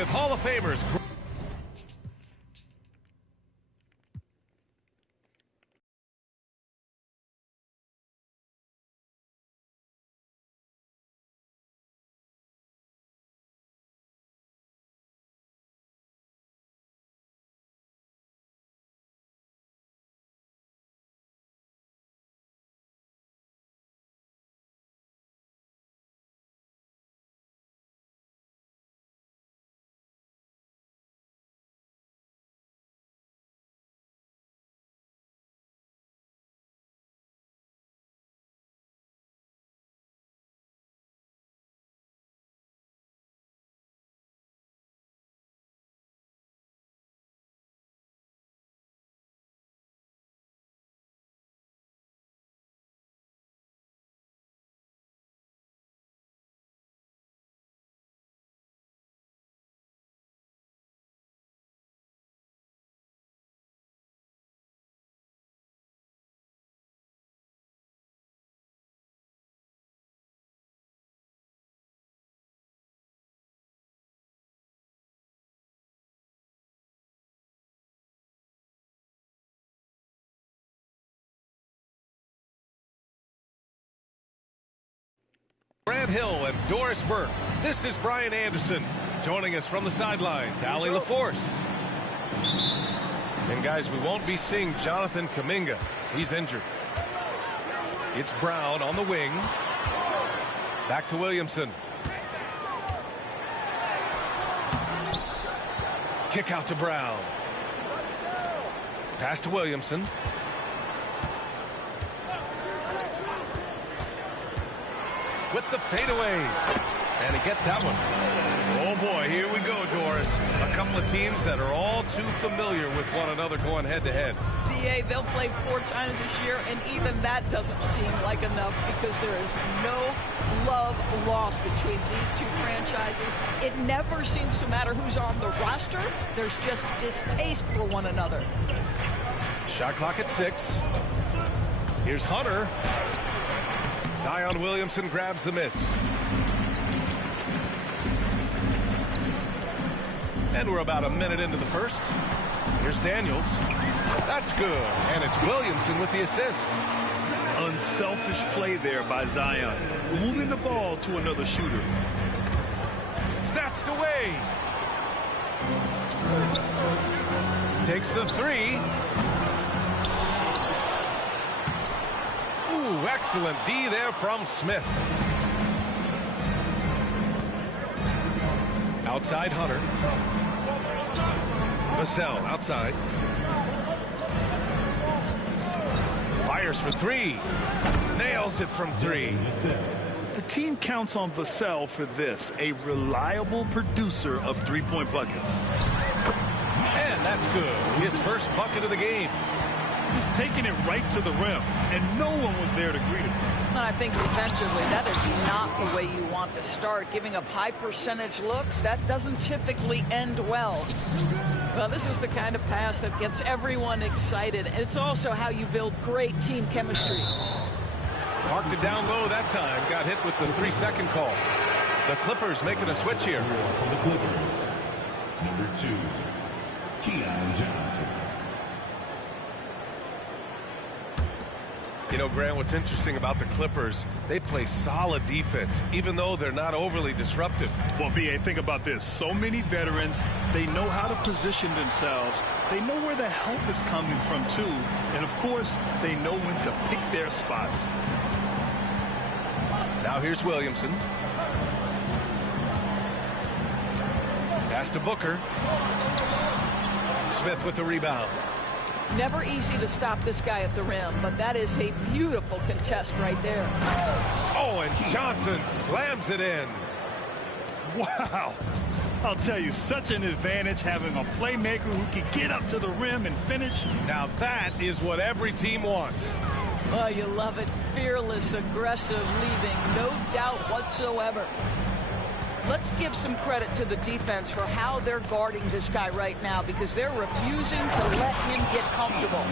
with Hall of Famers. Grant Hill and Doris Burke. This is Brian Anderson. Joining us from the sidelines, Allie LaForce. And guys, we won't be seeing Jonathan Kuminga. He's injured. It's Brown on the wing. Back to Williamson. Kick out to Brown. Pass to Williamson. With the fadeaway. And he gets that one. Oh, boy, here we go, Doris. A couple of teams that are all too familiar with one another going head-to-head. BA, they'll play 4 times this year, and even that doesn't seem like enough because there is no love lost between these two franchises. It never seems to matter who's on the roster. There's just distaste for one another. Shot clock at 6. Here's Hunter. Zion Williamson grabs the miss. And we're about a minute into the first. Here's Daniels. That's good. And it's Williamson with the assist. Unselfish play there by Zion. Moving the ball to another shooter. Snatched away. Takes the 3. Ooh, excellent D there from Smith. Outside Hunter. Vassell outside. Fires for 3. Nails it from 3. The team counts on Vassell for this, a reliable producer of three-point buckets. And that's good. His first bucket of the game. Just taking it right to the rim, and no one was there to greet him. I think defensively, that is not the way you want to start. Giving up high percentage looks, that doesn't typically end well. Well, this is the kind of pass that gets everyone excited. It's also how you build great team chemistry. Parked it down low that time. Got hit with the 3-second call. The Clippers making a switch here. For the Clippers, number 2, Keon Johnson. You know, Grant, what's interesting about the Clippers, they play solid defense, even though they're not overly disruptive. Well, B.A., think about this. So many veterans, they know how to position themselves. They know where the help is coming from, too. And, of course, they know when to pick their spots. Now here's Williamson. Pass to Booker. Smith with the rebound. Never easy to stop this guy at the rim, but that is a beautiful contest right there. Oh, and Johnson slams it in. Wow. I'll tell you, such an advantage having a playmaker who can get up to the rim and finish. Now that is what every team wants. Oh, you love it. Fearless, aggressive, leaving no doubt whatsoever. Let's give some credit to the defense for how they're guarding this guy right now because they're refusing to let him get comfortable.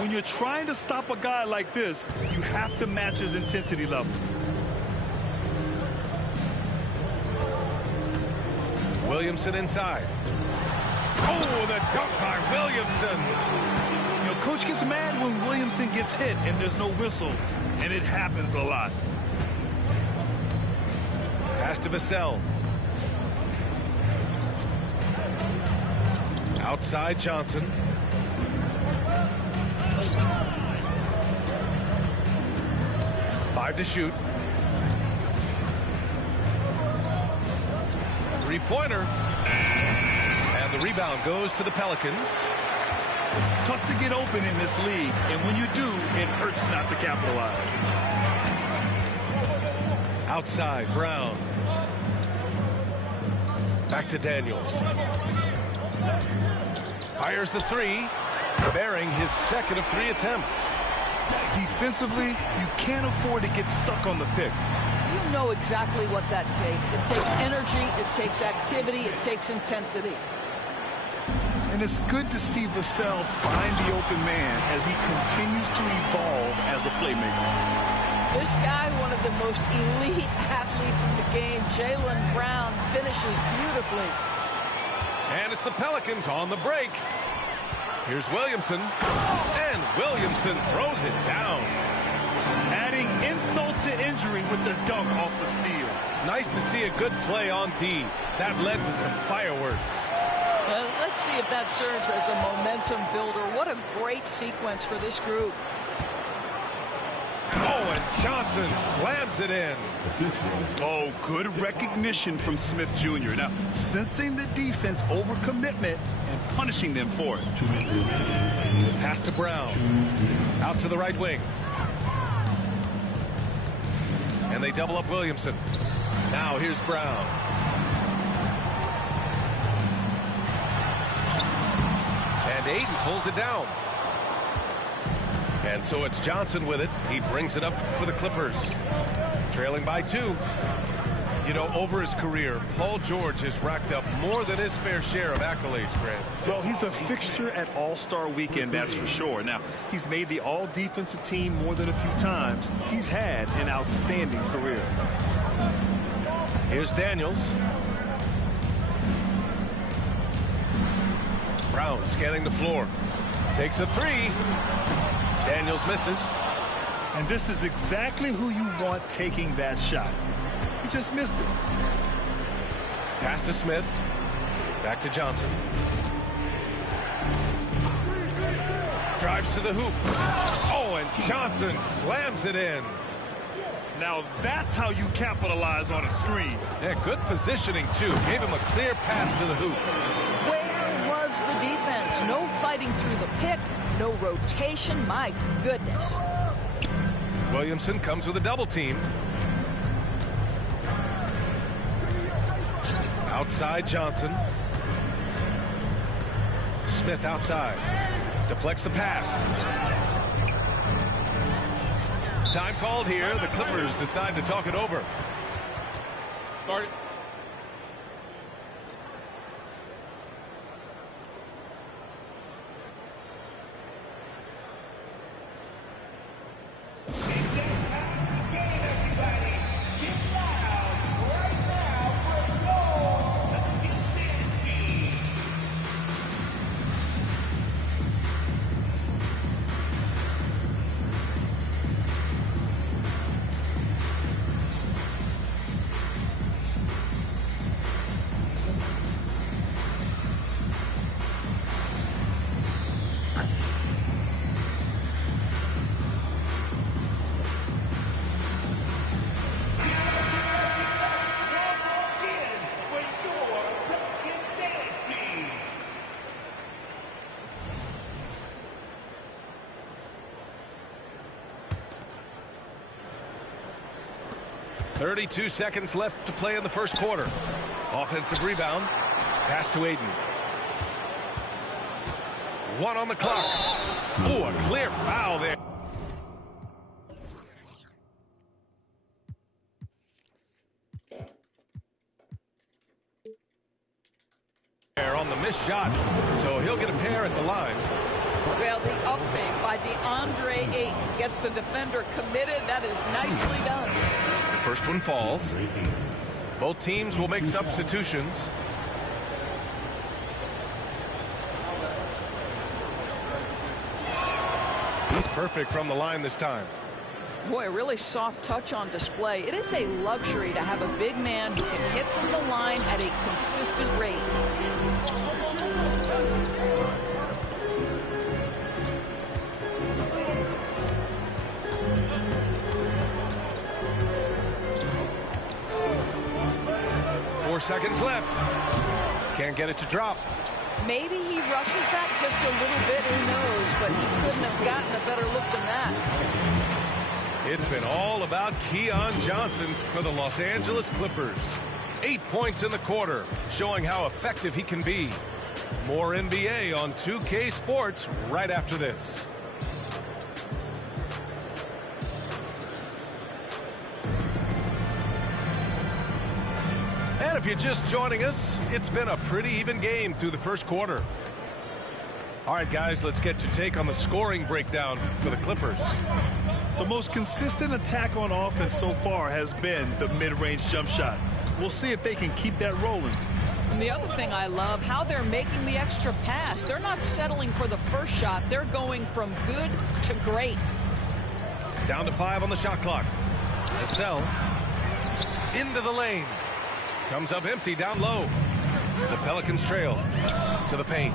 When you're trying to stop a guy like this, you have to match his intensity level. Williamson inside. Oh, the dunk by Williamson. You know, coach gets mad when Williamson gets hit and there's no whistle, and it happens a lot. Pass to Vassell. Outside Johnson. Five to shoot. Three-pointer. And the rebound goes to the Pelicans. It's tough to get open in this league, and when you do, it hurts not to capitalize. Outside, Brown. Back to Daniels. Fires the three, bearing his second of 3 attempts. Defensively, you can't afford to get stuck on the pick. You know exactly what that takes. It takes energy, it takes activity, it takes intensity. And it's good to see Vassell find the open man as he continues to evolve as a playmaker. This guy, one of the most elite athletes in the game, Jaylen Brown, finishes beautifully. And it's the Pelicans on the break. Here's Williamson. And Williamson throws it down. Adding insult to injury with the dunk off the steal. Nice to see a good play on D. That led to some fireworks. Let's see if that serves as a momentum builder. What a great sequence for this group. Oh, and Johnson slams it in. Oh, good recognition from Smith Jr. Now, sensing the defense overcommitment and punishing them for it. Pass to Brown. Out to the right wing. And they double up Williamson. Now here's Brown. And Aiden pulls it down. And so it's Johnson with it. He brings it up for the Clippers. Trailing by 2. You know, over his career, Paul George has racked up more than his fair share of accolades, Grant. Well, he's a fixture at All-Star Weekend, that's for sure. Now, he's made the All-Defensive team more than a few times. He's had an outstanding career. Here's Daniels. Brown scanning the floor. Takes a 3. Daniels misses. And this is exactly who you want taking that shot. He just missed it. Pass to Smith. Back to Johnson. Drives to the hoop. Oh, and Johnson slams it in. Now that's how you capitalize on a screen. Yeah, good positioning, too. Gave him a clear path to the hoop. Where was the defense? No fighting through the pick, no rotation. My goodness. Williamson comes with a double team. Outside Johnson. Smith outside. Deflects the pass. Time called here. The Clippers decide to talk it over. Start it. .32 seconds left to play in the first quarter. Offensive rebound. Pass to Aiden. 1 on the clock. Oh, a clear foul there. On the missed shot, so he'll get a pair at the line. Well, the up fake by DeAndre Ayton gets the defender committed. That is nicely done. The first one falls. Both teams will make substitutions. He's perfect from the line this time. Boy, a really soft touch on display. It is a luxury to have a big man who can hit from the line at a consistent rate. Seconds left. Can't get it to drop. Maybe he rushes that just a little bit, who knows, but he couldn't have gotten a better look than that. It's been all about Keon Johnson for the Los Angeles Clippers. 8 points in the quarter, showing how effective he can be. More NBA on 2K Sports right after this. And if you're just joining us, it's been a pretty even game through the first quarter. All right, guys, let's get your take on the scoring breakdown for the Clippers. The most consistent attack on offense so far has been the mid-range jump shot. We'll see if they can keep that rolling. And the other thing I love, how they're making the extra pass. They're not settling for the first shot. They're going from good to great. Down to 5 on the shot clock. Vassell into the lane. Comes up empty down low. The Pelicans trail to the paint.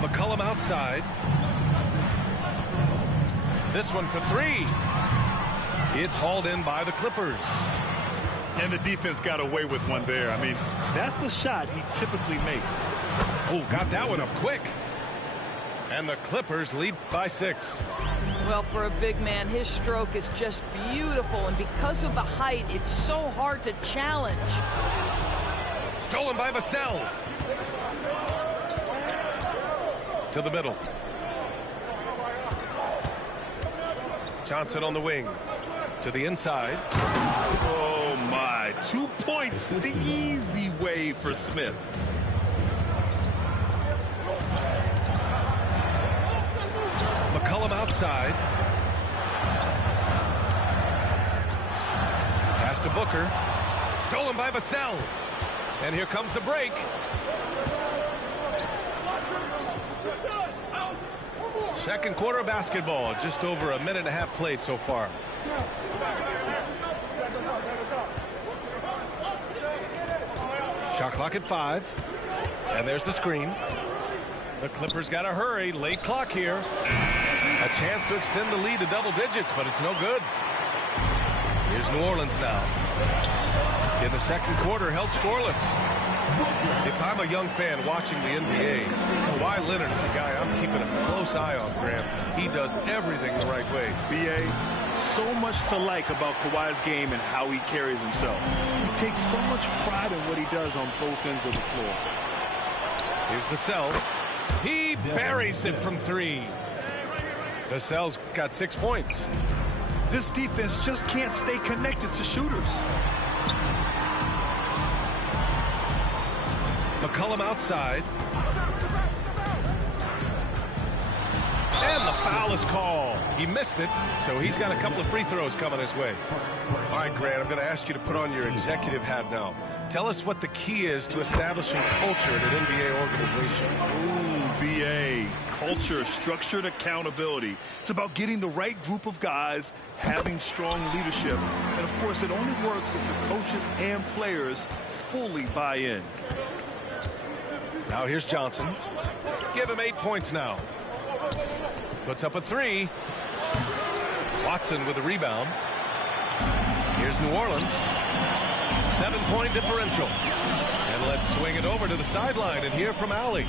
McCollum outside. This one for 3. It's hauled in by the Clippers. And the defense got away with one there. I mean, that's the shot he typically makes. Oh, got that one up quick. And the Clippers lead by 6. Well, for a big man, his stroke is just beautiful, and because of the height, it's so hard to challenge. Stolen by Vassell. To the middle. Johnson on the wing. To the inside. Oh, my. 2 points the easy way for Smith. McCollum outside. Pass to Booker. Stolen by Vassell. And here comes the break. Second quarter of basketball. Just over a minute and a half played so far. Shot clock at 5. And there's the screen. The Clippers got to hurry. Late clock here. A chance to extend the lead to double digits, but it's no good. Here's New Orleans now. In the second quarter, held scoreless. If I'm a young fan watching the NBA, Kawhi Leonard is a guy I'm keeping a close eye on, Graham. He does everything the right way. B.A., so much to like about Kawhi's game and how he carries himself. He takes so much pride in what he does on both ends of the floor. Here's Vassell. He buries it from 3. Vassell's got 6 points. This defense just can't stay connected to shooters. McCollum outside. And the foul is called. He missed it, so he's got a couple of free throws coming his way. All right, Grant, I'm going to ask you to put on your executive hat now. Tell us what the key is to establishing culture at an NBA organization. Ooh, B.A. Culture, structured accountability. It's about getting the right group of guys, having strong leadership. And, of course, it only works if the coaches and players fully buy in. Now here's Johnson. Give him 8 points now. Puts up a 3. Watson with a rebound. Here's New Orleans. 7-point differential. And let's swing it over to the sideline and hear from Allie.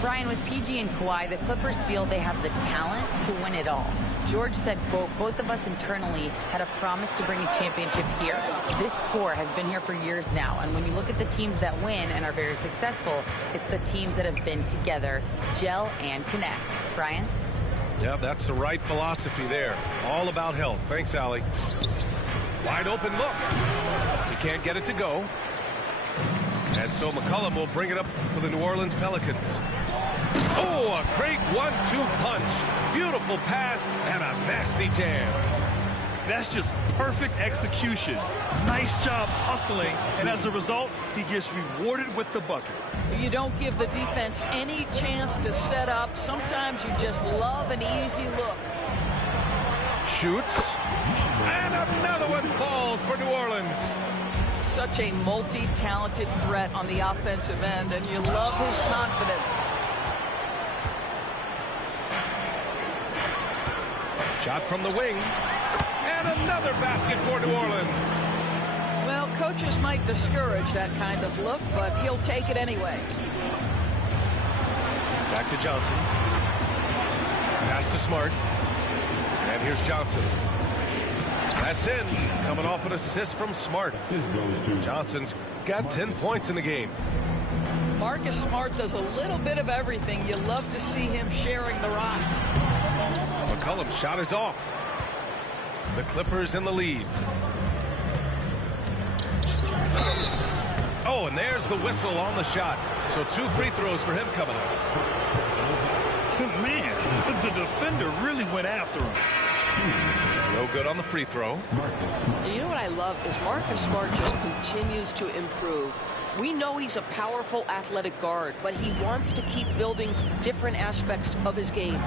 Brian, with PG and Kawhi, the Clippers feel they have the talent to win it all. George said, quote, both of us internally had a promise to bring a championship here. This core has been here for years now. And when you look at the teams that win and are very successful, it's the teams that have been together, gel and connect. Brian? Yeah, that's the right philosophy there. All about health. Thanks, Allie. Wide open look. He can't get it to go. And so McCollum will bring it up for the New Orleans Pelicans. Oh, a great 1-2 punch. Beautiful pass and a nasty jam. That's just perfect execution. Nice job hustling, and as a result, he gets rewarded with the bucket. You don't give the defense any chance to set up. Sometimes you just love an easy look. Shoots. And another one falls for New Orleans. Such a multi-talented threat on the offensive end, and you love his confidence. Shot from the wing. And another basket for New Orleans. Well, coaches might discourage that kind of look, but he'll take it anyway. Back to Johnson. Pass to Smart. And here's Johnson. That's in. Coming off an assist from Smart. Johnson's got 10 points in the game. Marcus Smart does a little bit of everything. You love to see him sharing the rock. McCollum's shot is off. The Clippers in the lead. Oh, and there's the whistle on the shot. So 2 free throws for him coming up. Man, the defender really went after him. No good on the free throw. You know what I love is Marcus Smart just continues to improve. We know he's a powerful athletic guard, but he wants to keep building different aspects of his game.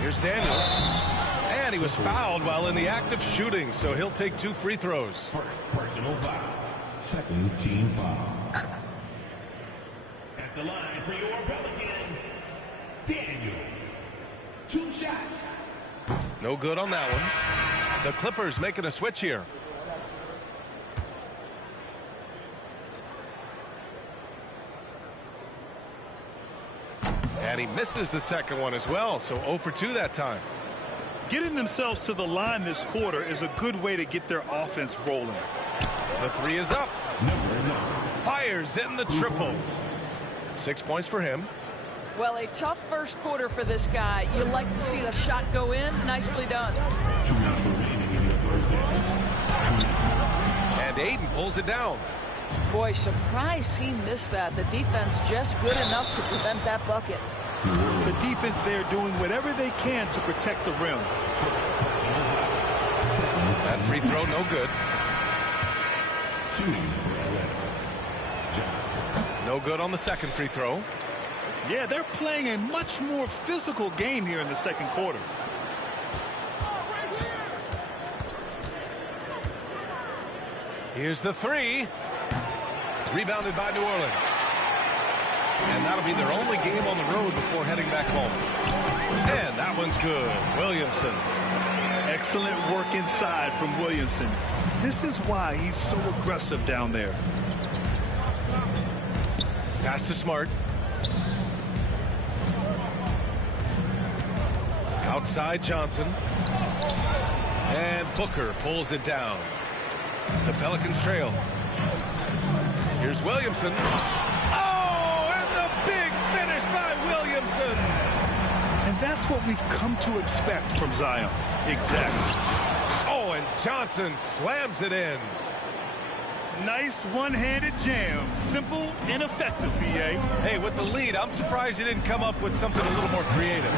Here's Daniels. And he was fouled while in the act of shooting, so he'll take 2 free throws. Personal foul. Second team foul. At the line for your Pelicans, Daniels. 2 shots. No good on that one. The Clippers making a switch here. And he misses the second one as well, so 0 for 2 that time. Getting themselves to the line this quarter is a good way to get their offense rolling. The 3 is up. Fires in the triple. 6 points for him. Well, a tough first quarter for this guy. You like to see the shot go in. Nicely done. 2 minutes remaining in the first half. And Aiden pulls it down. Boy, surprised he missed that. The defense just good enough to prevent that bucket. The defense there doing whatever they can to protect the rim. That free throw no good. No good on the second free throw. Yeah, they're playing a much more physical game here in the second quarter. Here's the 3. Rebounded by New Orleans. And that'll be their only game on the road before heading back home. And that one's good. Williamson. Excellent work inside from Williamson. This is why he's so aggressive down there. Pass to Smart. Outside Johnson. And Booker pulls it down. The Pelicans trail. Here's Williamson. Oh, and the big finish by Williamson. And that's what we've come to expect from Zion. Exactly. Oh, and Johnson slams it in. Nice one-handed jam. Simple and effective, B.A. Hey, with the lead, I'm surprised he didn't come up with something a little more creative.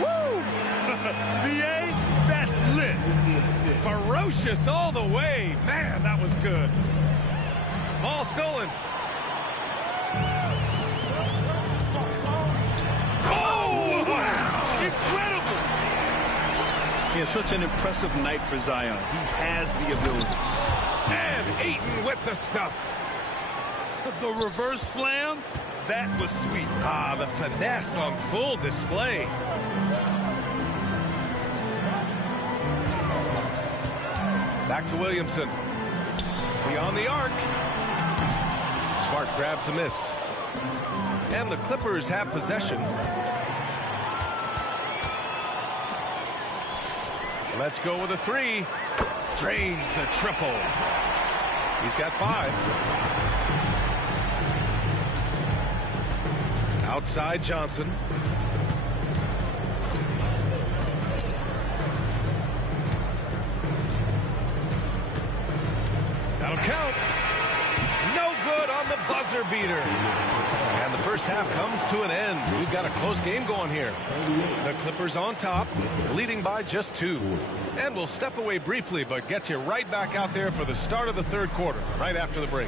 Woo! B.A., that's lit. Ferocious all the way. Man, that was good. Ball stolen. Oh, wow. Incredible. He has such an impressive night for Zion. He has the ability. And Ayton with the stuff. The reverse slam, that was sweet. Ah, the finesse on full display. Back to Williamson. Beyond the arc. Smart grabs a miss. And the Clippers have possession. Let's go with a 3. Drains the triple. He's got 5. Outside Johnson. That'll count. No good on the buzzer beater. And the first first half comes to an end. We've got a close game going here. The Clippers on top, leading by just 2. And we'll step away briefly, but get you right back out there for the start of the third quarter, right after the break.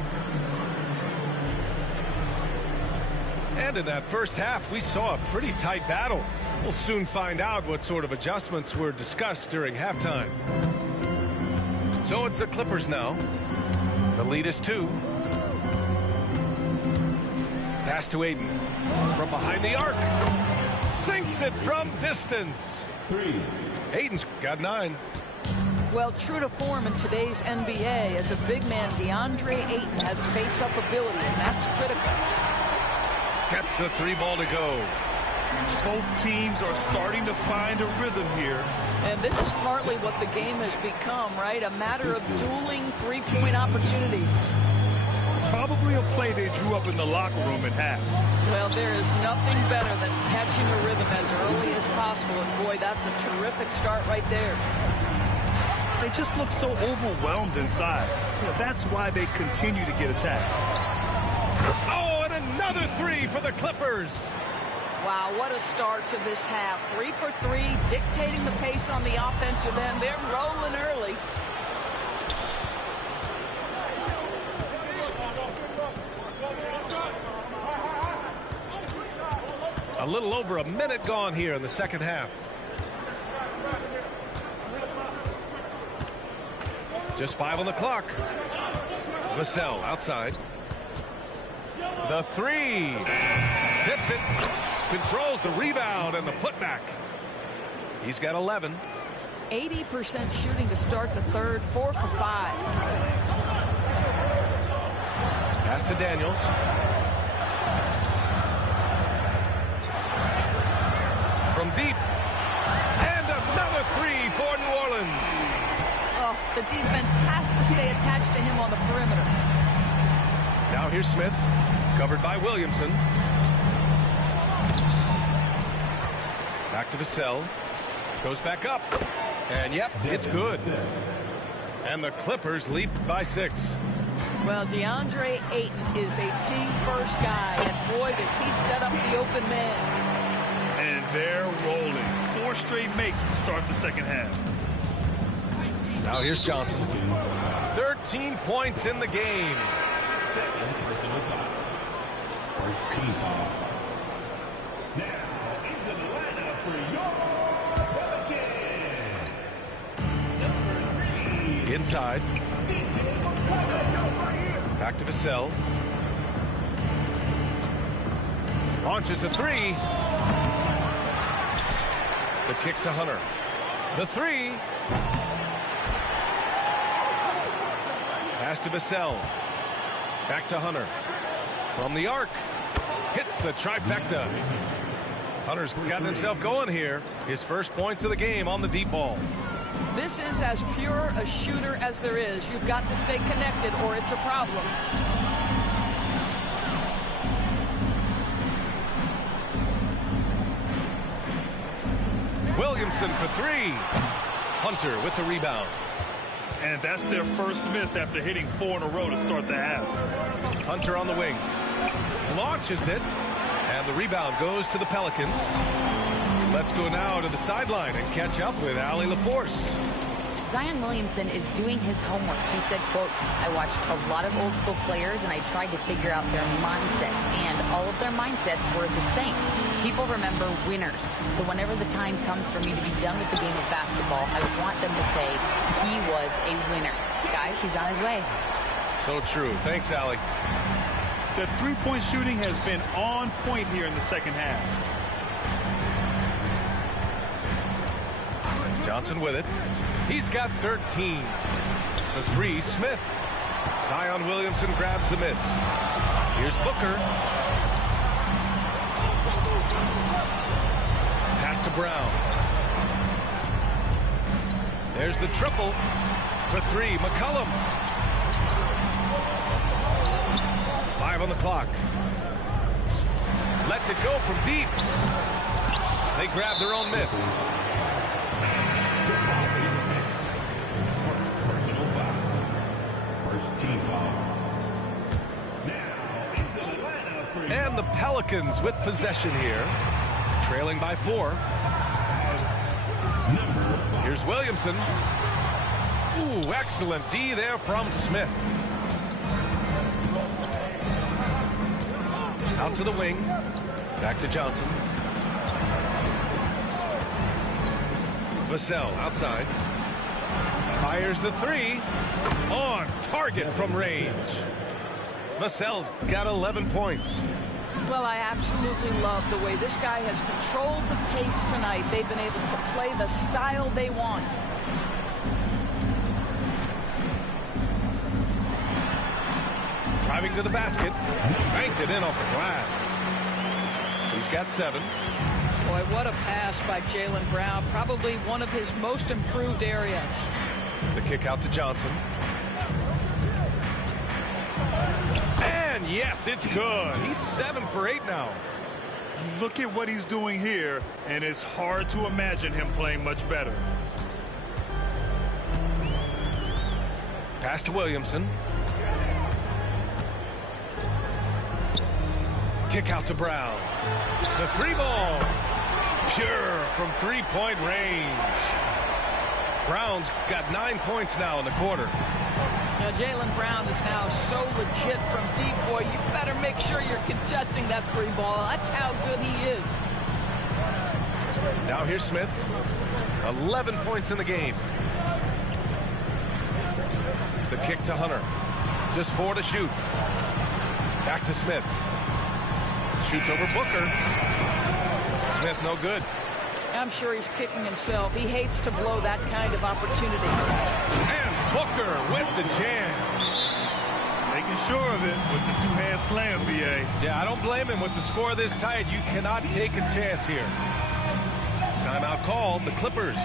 And in that first half, we saw a pretty tight battle. We'll soon find out what sort of adjustments were discussed during halftime. So it's the Clippers now. The lead is 2. Pass to Aiden. From behind the arc. Sinks it from distance. 3. Aiden's got 9. Well, true to form in today's NBA, as a big man, DeAndre Ayton has face-up ability, and that's critical. Gets the 3 ball to go. Both teams are starting to find a rhythm here. And this is partly what the game has become, right? A matter of dueling three-point opportunities. Probably a play they drew up in the locker room at half. Well, there is nothing better than catching a rhythm as early as possible. And boy, that's a terrific start right there. They just look so overwhelmed inside. That's why they continue to get attacked. Oh, and another 3 for the Clippers. Wow, what a start to this half. 3 for 3, dictating the pace on the offensive end. They're rolling early. A little over a minute gone here in the second half. Just 5 on the clock. Vassell outside. The 3. Tips it. Controls the rebound and the putback. He's got 11. 80% shooting to start the third, 4 for 5. Pass to Daniels. From deep. And another 3 for New Orleans. Oh, the defense has to stay attached to him on the perimeter. Now here's Smith. Covered by Williamson. Back to Vassell. Goes back up. And yep, it's good. And the Clippers lead by 6. Well, DeAndre Ayton is a team-first guy, and boy, does he set up the open man. And they're rolling. 4 straight makes to start the second half. Now here's Johnson. 13 points in the game. First team foul. Now, into the lineup for your Pelicans. Number 3. Inside. Back to Vassell. Launches a 3. The kick to Hunter. The 3. Pass to Vassell. Back to Hunter. From the arc. Hits the trifecta. Hunter's gotten himself going here. His first points of the game on the deep ball. This is as pure a shooter as there is. You've got to stay connected or it's a problem. Williamson for 3. Hunter with the rebound. And that's their first miss after hitting 4 in a row to start the half. Hunter on the wing. Launches it. And the rebound goes to the Pelicans. Let's go now to the sideline and catch up with Allie LaForce. Zion Williamson is doing his homework. He said, quote, I watched a lot of old school players and I tried to figure out their mindsets, and all of their mindsets were the same. People remember winners. So whenever the time comes for me to be done with the game of basketball, I want them to say he was a winner. Guys, he's on his way. So true. Thanks, Allie. The three-point shooting has been on point here in the second half. Johnson with it. He's got 13. The 3, Smith. Zion Williamson grabs the miss. Here's Booker. Pass to Brown. There's the triple. For 3, McCollum. 5 on the clock. Lets it go from deep. They grab their own miss. Personal foul. First team foul. Now, into the lineup for And the Pelicans with possession here, trailing by 4. Here's Williamson. Ooh, excellent D there from Smith. Out to the wing. Back to Johnson. Vassell outside. Fires the 3. On target from range. Vassell's got 11 points. Well, I absolutely love the way this guy has controlled the pace tonight. They've been able to play the style they want. Driving to the basket. Banked it in off the glass. He's got 7. Boy, what a pass by Jaylen Brown. Probably one of his most improved areas. The kick out to Johnson. And yes, it's good. He's 7 for 8 now. Look at what he's doing here, and it's hard to imagine him playing much better. Pass to Williamson. Kick out to Brown. The 3 ball. Pure from 3-point range. Brown's got 9 points now in the quarter. Now, Jaylen Brown is now so legit from deep, boy. You better make sure you're contesting that 3 ball. That's how good he is. Now here's Smith. 11 points in the game. The kick to Hunter. Just 4 to shoot. Back to Smith. Shoots over Booker. Smith no good. I'm sure he's kicking himself. He hates to blow that kind of opportunity. And Booker with the jam. Making sure of it with the 2-hand slam, B.A. Yeah, I don't blame him with the score this tight. You cannot take a chance here. Timeout called, the Clippers.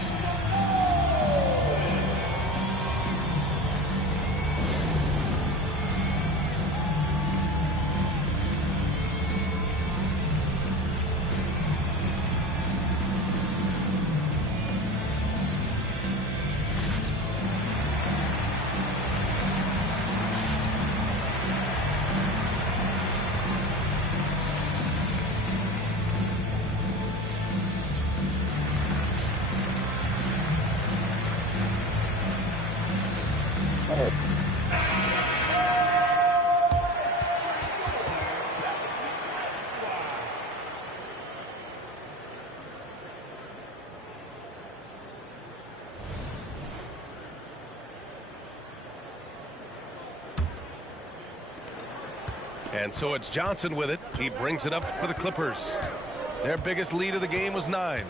And so it's Johnson with it. He brings it up for the Clippers. Their biggest lead of the game was 9.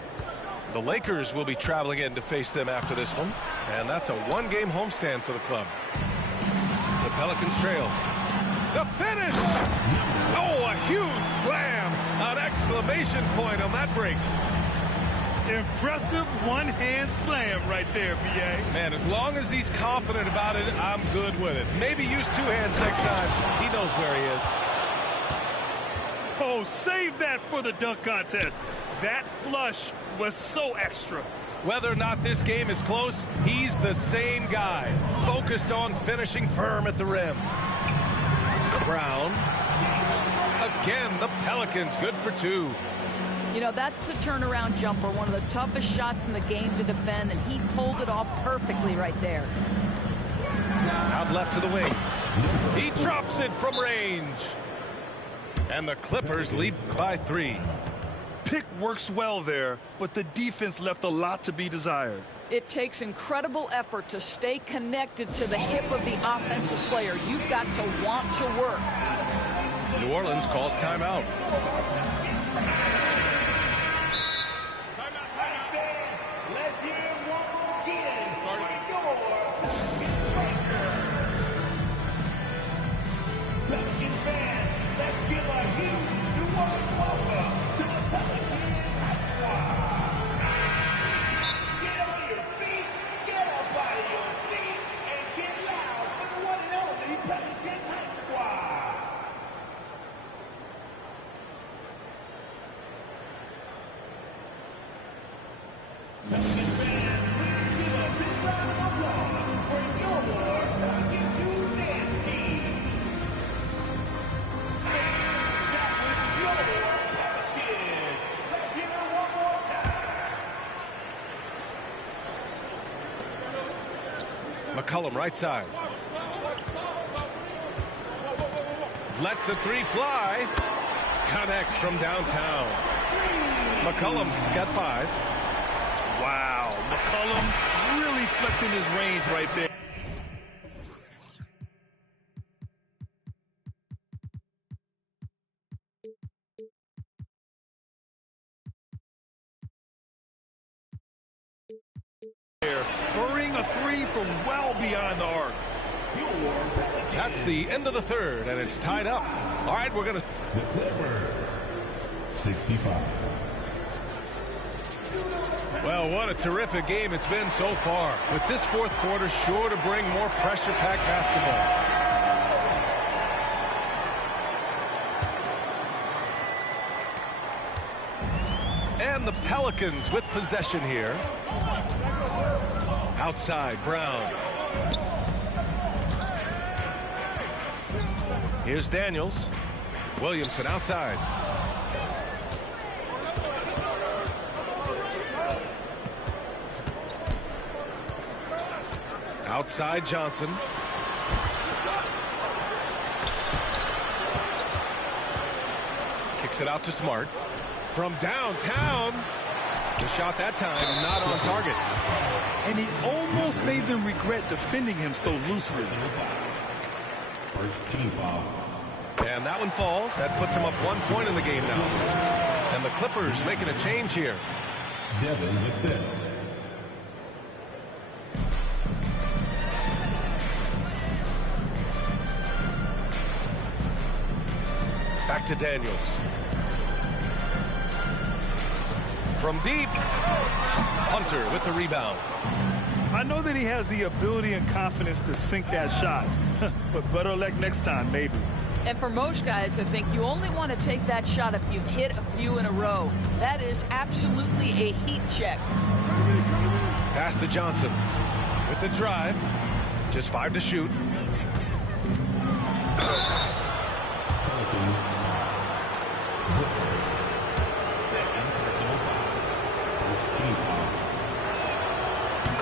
The Lakers will be traveling in to face them after this one. And that's a 1-game homestand for the club. The Pelicans trail. The finish! Oh, a huge slam! An exclamation point on that break. Impressive 1-hand slam right there, B.A. Man, as long as he's confident about it, I'm good with it. Maybe use 2 hands next time. He knows where he is. Oh, save that for the dunk contest. That flush was so extra. Whether or not this game is close, he's the same guy. Focused on finishing firm at the rim. Brown. Again, the Pelicans good for 2. You know, that's a turnaround jumper, one of the toughest shots in the game to defend, and he pulled it off perfectly right there. Out left to the wing. He drops it from range. And the Clippers lead by 3. Pick works well there, but the defense left a lot to be desired. It takes incredible effort to stay connected to the hip of the offensive player. You've got to want to work. New Orleans calls timeout. Pelican fans, let's give a huge New Orleans welcome to the Pelican Hype Squad. Get on your feet, get up out of your seat, and get loud for the one and only Pelican Hype Squad. Pelican fans, please give a big round of applause for your Pelican 2 dance team. McCollum right side. Lets the three fly. Connects from downtown. McCollum's got 5. Wow, McCollum really flexing his range right there. Hurrying a three from well beyond the arc. That's the end of the third, and it's tied up. All right, we're going to... The Clippers, 65. Well, what a terrific game it's been so far. With this fourth quarter sure to bring more pressure-packed basketball. And the Pelicans with possession here. Outside, Brown. Here's Daniels. Williamson outside. Outside Johnson. Kicks it out to Smart. From downtown. The shot that time not on target. And he almost made them regret defending him so loosely. First team foul. And that one falls. That puts him up 1 point in the game now. And the Clippers making a change here. Devin the fifth. Back to Daniels. From deep. Hunter with the rebound. I know that he has the ability and confidence to sink that shot, but better luck next time, maybe. And for most guys, I think you only want to take that shot if you've hit a few in a row. That is absolutely a heat check. Pass to Johnson with the drive. Just 5 to shoot.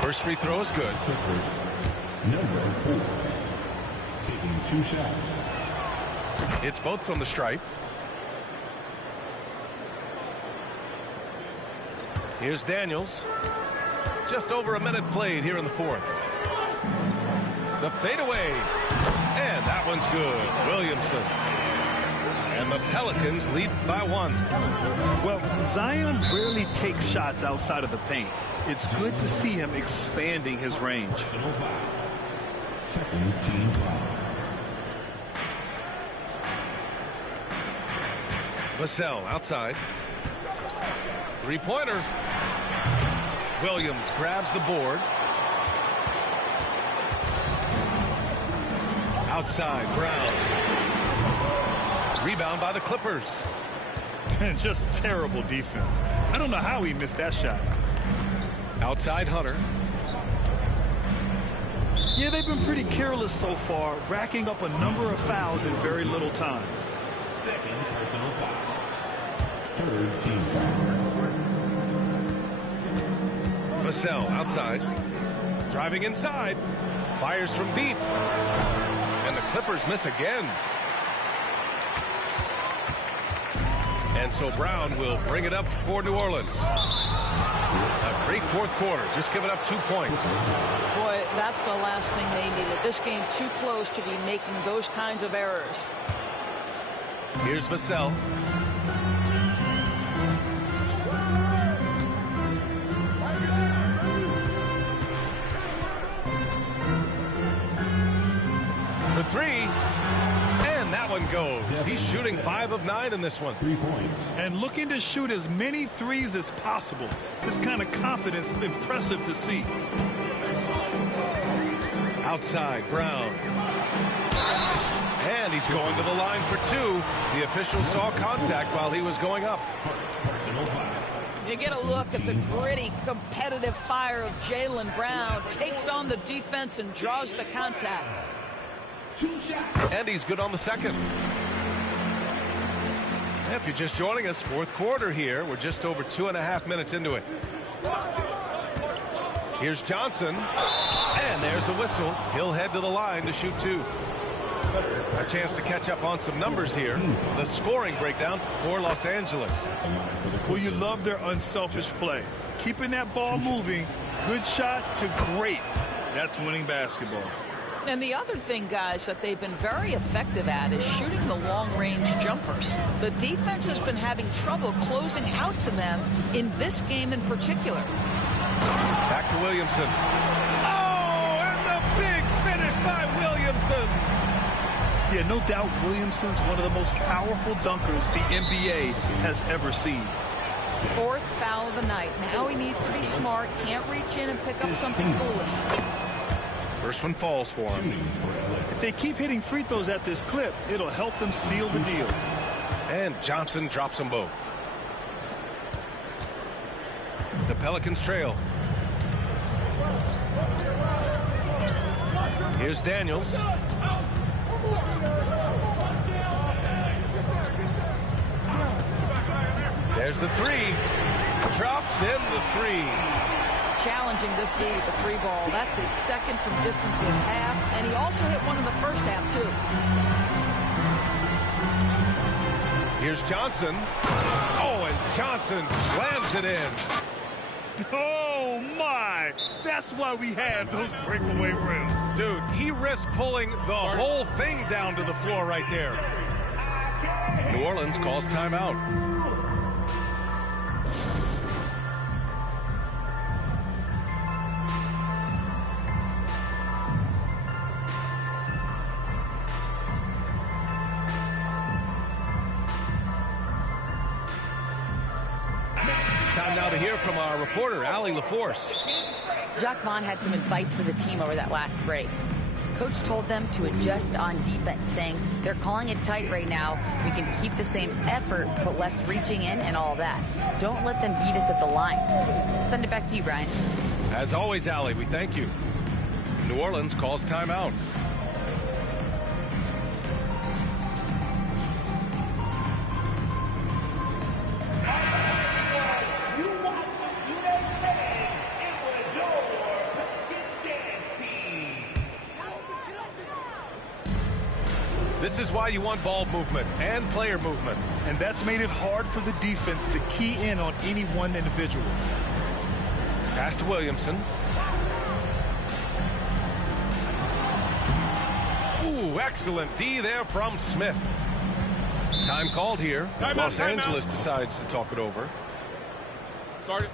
First free throw is good. Number 4. Taking 2 shots. It's both from the stripe. Here's Daniels. Just over a minute played here in the fourth. The fadeaway. And that one's good. Williamson. And the Pelicans lead by 1. Well, Zion rarely takes shots outside of the paint. It's good to see him expanding his range. Second team foul. Vassell outside. Three-pointer. Williams grabs the board. Outside, Brown. Rebound by the Clippers. Just terrible defense. I don't know how he missed that shot. Outside Hunter. Yeah, they've been pretty careless so far, racking up a number of fouls in very little time. Second personal foul. Third team foul. Vassell outside. Driving inside. Fires from deep. And the Clippers miss again. And so Brown will bring it up for New Orleans. A great fourth quarter, just giving up 2 points. Boy, that's the last thing they needed. This game too close to be making those kinds of errors. Here's Vassell. For 3. And that one goes. He's shooting 5 of 9 in this one. 3 points. And looking to shoot as many threes as possible. This kind of confidence, impressive to see. Outside, Brown. And he's going to the line for 2. The official saw contact while he was going up. Personal foul. You get a look at the gritty, competitive fire of Jaylen Brown. Takes on the defense and draws the contact. 2 shots. And he's good on the second. If you're just joining us, fourth quarter here. We're just over 2.5 minutes into it. Here's Johnson. And there's a whistle. He'll head to the line to shoot 2. A chance to catch up on some numbers here. The scoring breakdown for Los Angeles. Well, you love their unselfish play. Keeping that ball moving, good shot to great. That's winning basketball. And the other thing, guys, that they've been very effective at is shooting the long-range jumpers. The defense has been having trouble closing out to them in this game in particular. Back to Williamson. Oh, and the big finish by Williamson. Yeah, no doubt Williamson's one of the most powerful dunkers the NBA has ever seen. 4th foul of the night. Now he needs to be smart. Can't reach in and pick up something foolish. First one falls for him. If they keep hitting free throws at this clip, it'll help them seal the deal. And Johnson drops them both. The Pelicans trail. Here's Daniels. There's the 3. Drops in the 3. Challenging this D with the 3 ball. That's his second from distance this half. And he also hit one in the first half, too. Here's Johnson. Oh, and Johnson slams it in. Oh, my. That's why we have those breakaway rims. Dude, he risked pulling the whole thing down to the floor right there. New Orleans calls timeout. Time now to hear from our reporter, Allie LaForce. Jacques Vaughn had some advice for the team over that last break. Coach told them to adjust on defense, saying they're calling it tight right now. We can keep the same effort, but less reaching in and all that. Don't let them beat us at the line. Send it back to you, Brian. As always, Allie, we thank you. New Orleans calls timeout. This is why you want ball movement and player movement. And that's made it hard for the defense to key in on any one individual. Pass to Williamson. Ooh, excellent D there from Smith. Time called here. Los Angeles decides to talk it over. Start it.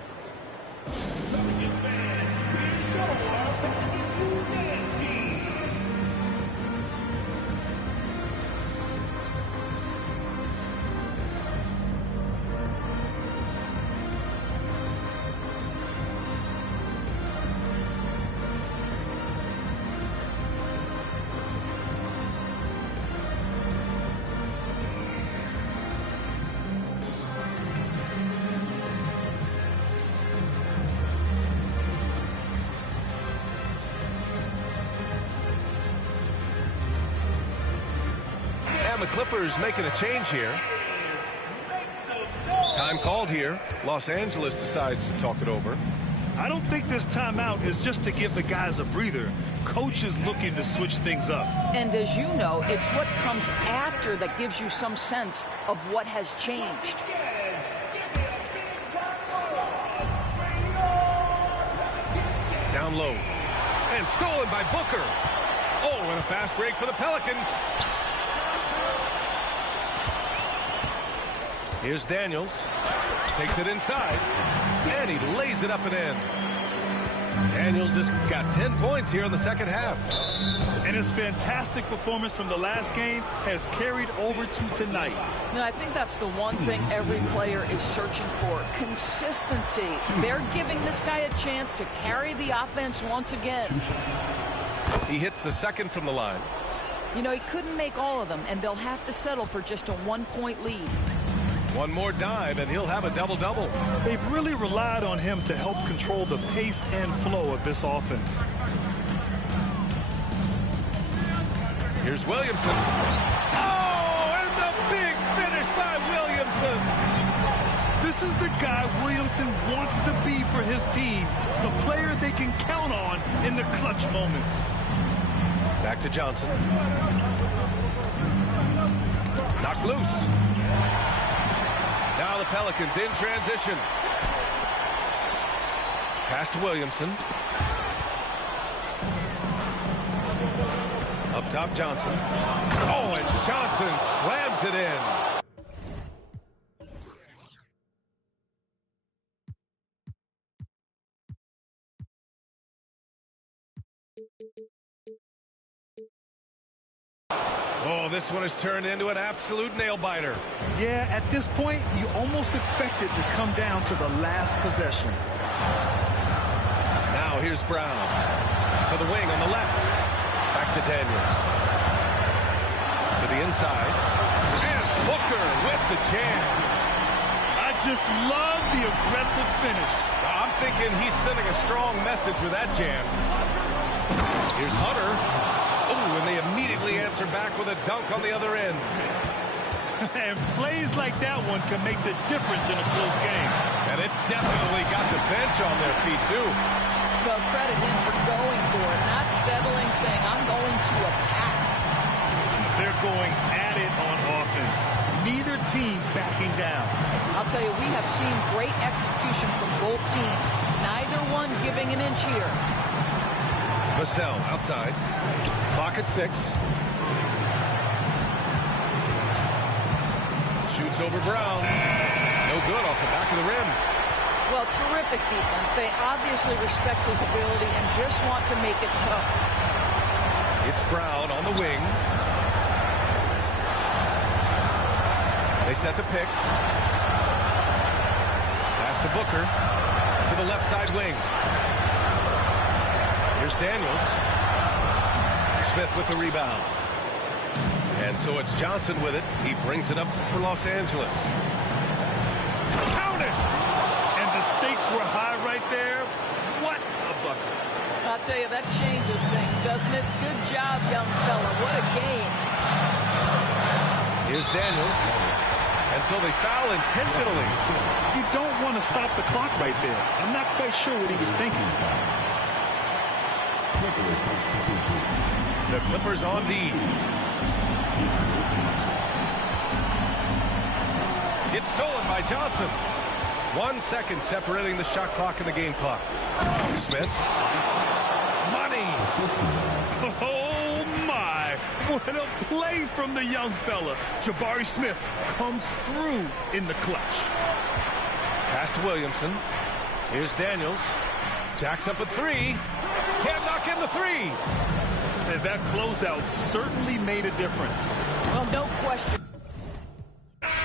And the Clippers making a change here. Time called here. Los Angeles decides to talk it over. I don't think this timeout is just to give the guys a breather. Coach is looking to switch things up. And as you know, it's what comes after that gives you some sense of what has changed. Down low. And stolen by Booker. Oh, and a fast break for the Pelicans. Here's Daniels. Takes it inside. And he lays it up and in. Daniels has got 10 points here in the second half. And his fantastic performance from the last game has carried over to tonight. And I think that's the one thing every player is searching for. Consistency. They're giving this guy a chance to carry the offense once again. He hits the second from the line. You know, he couldn't make all of them, and they'll have to settle for just a 1-point lead. One more dime, and he'll have a double-double. They've really relied on him to help control the pace and flow of this offense. Here's Williamson. Oh, and the big finish by Williamson. This is the guy Williamson wants to be for his team, the player they can count on in the clutch moments. Back to Johnson. Knocked loose. Now the Pelicans in transition. Pass to Williamson. Up top, Johnson. Oh, and Johnson slams it in. Oh, this one has turned into an absolute nail-biter. Yeah, at this point, you almost expect it to come down to the last possession. Now here's Brown. To the wing on the left. Back to Daniels. To the inside. And Booker with the jam. I just love the aggressive finish. I'm thinking he's sending a strong message with that jam. Here's Hunter. Oh, and they immediately answer back with a dunk on the other end. And plays like that one can make the difference in a close game. And it definitely got the bench on their feet, too. Well, credit him for going for it, not settling, saying, I'm going to attack. They're going at it on offense. Neither team backing down. I'll tell you, we have seen great execution from both teams. Neither one giving an inch here. Vassell outside. Clock at 6. Shoots over Brown. No good off the back of the rim. Well, terrific defense. They obviously respect his ability and just want to make it tough. It's Brown on the wing. They set the pick. Pass to Booker. To the left side wing. Here's Daniels. Smith with the rebound. And so it's Johnson with it. He brings it up for Los Angeles. Count it! And the stakes were high right there. What a bucket. I'll tell you, that changes things, doesn't it? Good job, young fella. What a game. Here's Daniels. And so they foul intentionally. You don't want to stop the clock right there. I'm not quite sure what he was thinking. The Clippers on D. It's stolen by Johnson. 1 second separating the shot clock and the game clock. Smith. Money. Oh, my. What a play from the young fella. Jabari Smith comes through in the clutch. Pass to Williamson. Here's Daniels. Jacks up a 3. Can't knock in the 3. And that closeout certainly made a difference. Well, no question.